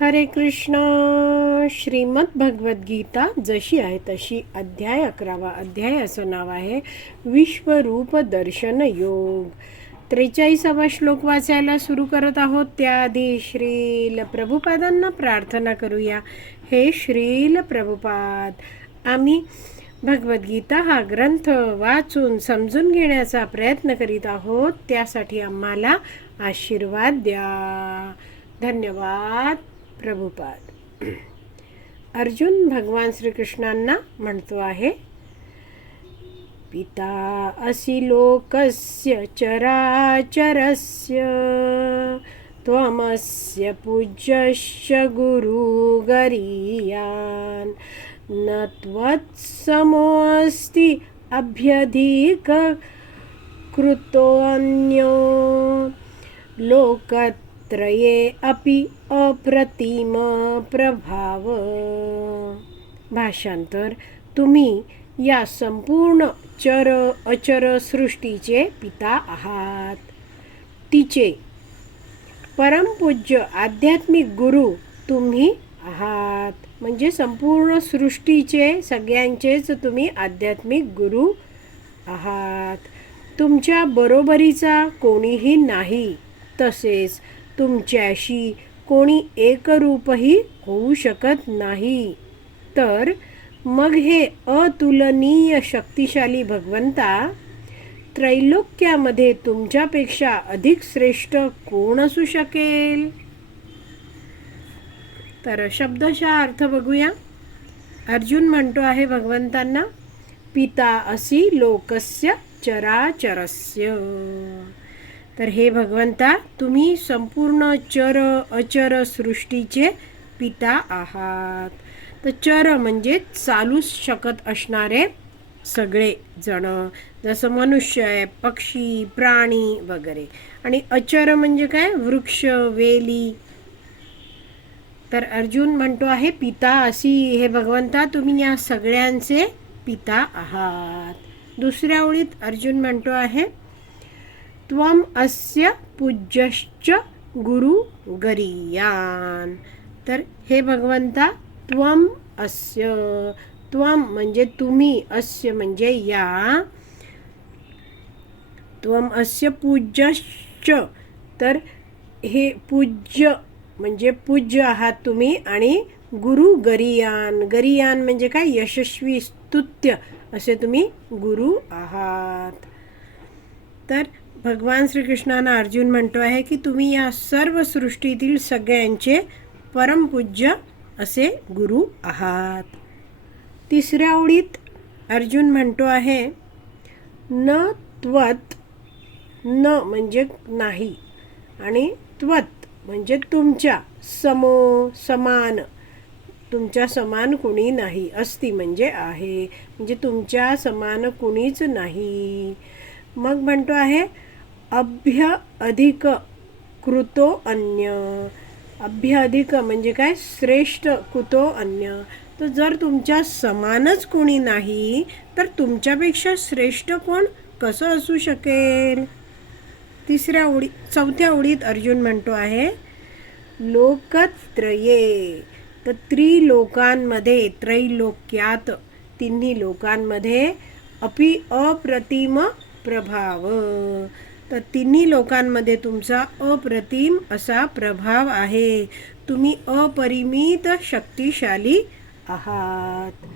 हरे कृष्ण. श्रीमद भगवद्गीता जशी आहे तशी अध्याय अकरावा अध्याय असं नाव आहे. विश्वरूप दर्शन योग. त्रेचाळीसावा श्लोक वाचायला सुरू करत आहोत. त्याआधी श्रील प्रभुपादांना प्रार्थना करूया. हे श्रील प्रभुपाद आम्ही भगवद्गीता हा ग्रंथ वाचून समजून घेण्याचा प्रयत्न करीत आहोत. त्यासाठी आम्हाला आशीर्वाद द्या. धन्यवाद. प्रभुपाद. अर्जुन भगवान श्रीकृष्णांना म्हणतो आहे पिता असि लोकस्य चराचरस्य त्वमस्य पूज्यश्च गुरुगरीयान्। न त्वत्समोऽस्ति अभ्यधिक कृतोऽन्यो त्रये अपि अप्रतिम प्रभाव. भाषांतर तुम्ही या संपूर्ण चर अचर सृष्टीचे पिता आहात. तिचे परमपूज्य आध्यात्मिक गुरु तुम्ही आहात. म्हणजे संपूर्ण सृष्टीचे सगळ्यांचेच तुम्ही आध्यात्मिक गुरु आहात. तुमच्या बरोबरीचा कोणीही नाही. तसेच तुमच्याशी कोणी एकरूपही होऊ शकत नाही. तर मग हे अतुलनीय शक्तिशाली भगवंता त्रैलोक्यामध्ये तुमच्यापेक्षा अधिक श्रेष्ठ कोण असू शकेल? तर शब्दशा अर्थ बघूया. अर्जुन म्हणतो आहे भगवंतांना पिता असी लोकस्य चराचरस्य. तर हे भगवंता तुम्ही संपूर्ण चर अचर सृष्टीचे पिता आहात. तर चर म्हणजे चालूच शकत असणारे सगळे जण जसं मनुष्य आहे पक्षी प्राणी वगैरे. आणि अचर म्हणजे काय? वृक्ष वेली. तर अर्जुन म्हणतो आहे पिता अशी. हे भगवंता तुम्ही या सगळ्यांचे पिता आहात. दुसऱ्या ओळीत अर्जुन म्हणतो आहे त्वम अस्य पूज्यश्च गुरु गरीयान। तर हे भगवंता त्वम अस्य त्वम म्हणजे तुम्ही अस्य म्हणजे या। त्वम अस्य पूज्यश्च। तर हे पूज्य म्हणजे पूज्य आहात तुम्ही आणि गुरु गरियान। गरियान म्हणजे काय? यशस्वी स्तुत्य असे तुम्ही गुरु आहात। तर भगवान श्रीकृष्णांना अर्जुन म्हणतो आहे की तुम्ही या सर्व सृष्टीतील सगळ्यांचे परमपूज्य असे गुरु आहात. तिसऱ्या ओळीत अर्जुन म्हणतो आहे न त्वत न म्हणजे नाही आणि त्वत म्हणजे तुमच्या समो समान तुमच्या समान कुणी नाही असती म्हणजे आहे म्हणजे तुमच्या समान कुणीच नाही. मग म्हणतो आहे अभ्य अधिक कृतो अन्य. अभ्य अधिक म्हणजे काय? श्रेष्ठ कुतो अन्य. तर जर तुमच्या समानच कोणी नाही तर तुमच्यापेक्षा श्रेष्ठ कोण? कसं असू शकेल? तिसऱ्या ओळी चौथ्या ओळीत अर्जुन म्हणतो आहे लोकत्रये. तर त्रिलोकांमध्ये त्रैलोक्यात तिन्ही लोकांमध्ये अपि अप्रतिम प्रभाव. तर तिन्ही लोकांमध्ये तुमचा अप्रतिम असा प्रभाव आहे. तुम्ही अपरिमित शक्तिशाली आहात.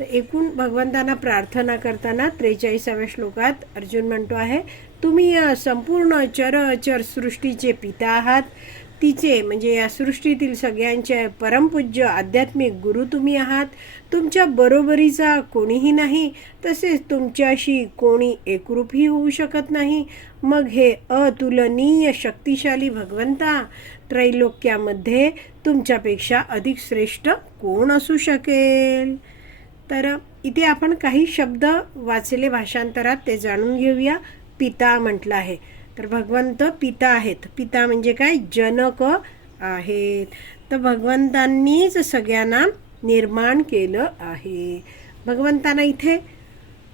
तर एकूण भगवंतांना प्रार्थना करताना त्रेचाळीसाव्या श्लोकात अर्जुन म्हणतो आहे तुम्ही या संपूर्ण चर अचर सृष्टीचे पिता आहात. तिचे म्हणजे या सृष्टीतील सगळ्यांचे परमपूज्य आध्यात्मिक गुरु तुम्ही आहात. तुमच्या बरोबरीचा कोणीही नाही तसेच तुमच्याशी कोणी एकरूपही होऊ शकत नाही. मग हे अतुलनीय शक्तिशाली भगवंता त्रैलोक्यामध्ये तुमच्यापेक्षा अधिक श्रेष्ठ कोण असू शकेल? तर इथे आपण काही शब्द वाचले भाषांतरात ते जाणून घेऊया. पिता म्हटलं आहे. तर भगवंत पिता आहेत. पिता म्हणजे काय? जनक आहेत तर भगवंतांनीच सगळ्यांना निर्माण केलं आहे. भगवंतांना इथे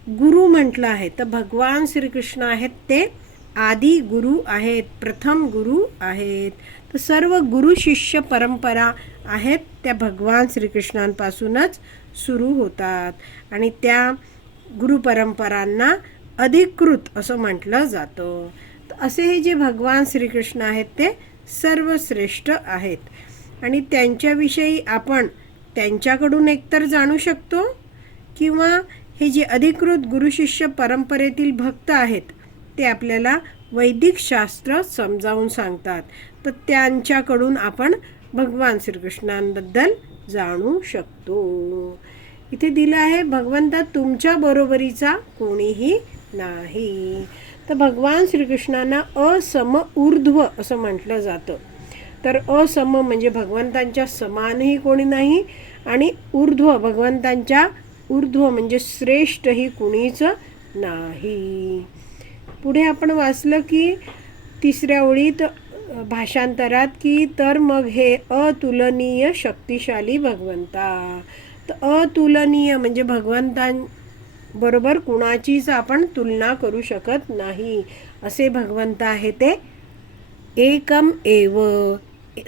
गुरु म्हटलं आहे. तर भगवान श्रीकृष्ण आहेत ते. आदी गुरु आहेत. प्रथम गुरु आहेत. तर सर्व गुरु शिष्य परंपरा आहेत. त्या भगवान श्रीकृष्णांपासूनच सुरू होतात. आणि त्या गुरु परंपरांना अधिकृत असं म्हटलं जातं. असे हे जे भगवान श्रीकृष्ण आहेत ते सर्वश्रेष्ठ आहेत. आणि त्यांच्याविषयी आपण त्यांच्याकडून एकतर जाणू शकतो किंवा हे जे अधिकृत गुरुशिष्य परंपरेतील भक्त आहेत ते आपल्याला वैदिक शास्त्र समजावून सांगतात. तर त्यांच्याकडून आपण भगवान श्रीकृष्णांबद्दल जाणू शकतो. इथे दिलं आहे भगवंता तुमच्या बरोबरीचा कोणीही नाही. तर भगवान श्रीकृष्णांना असम ऊर्ध्व असं म्हटलं जातं. तर असम म्हणजे भगवंतांच्या समानही कोणी नाही आणि ऊर्ध्व भगवंतांच्या ऊर्ध्व म्हणजे श्रेष्ठही कुणीच नाही. पुढे आपण वाचलं की तिसऱ्या ओळीत भाषांतरात की तर मग हे अतुलनीय शक्तिशाली भगवंता. तर अतुलनीय म्हणजे भगवंतां बरोबर कुणाचीच आपण तुलना करू शकत नाही. असे भगवंत आहे ते. एकम एव.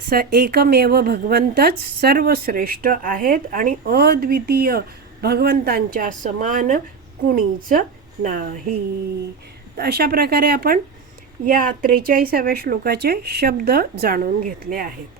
स एकमेव भगवंतच सर्वश्रेष्ठ आहेत आणि अद्वितीय भगवंतांच्या समान कुणीच नाही. अशा प्रकारे आपण या त्रेचाळीसाव्या श्लोकाचे शब्द जाणून घेतले आहेत.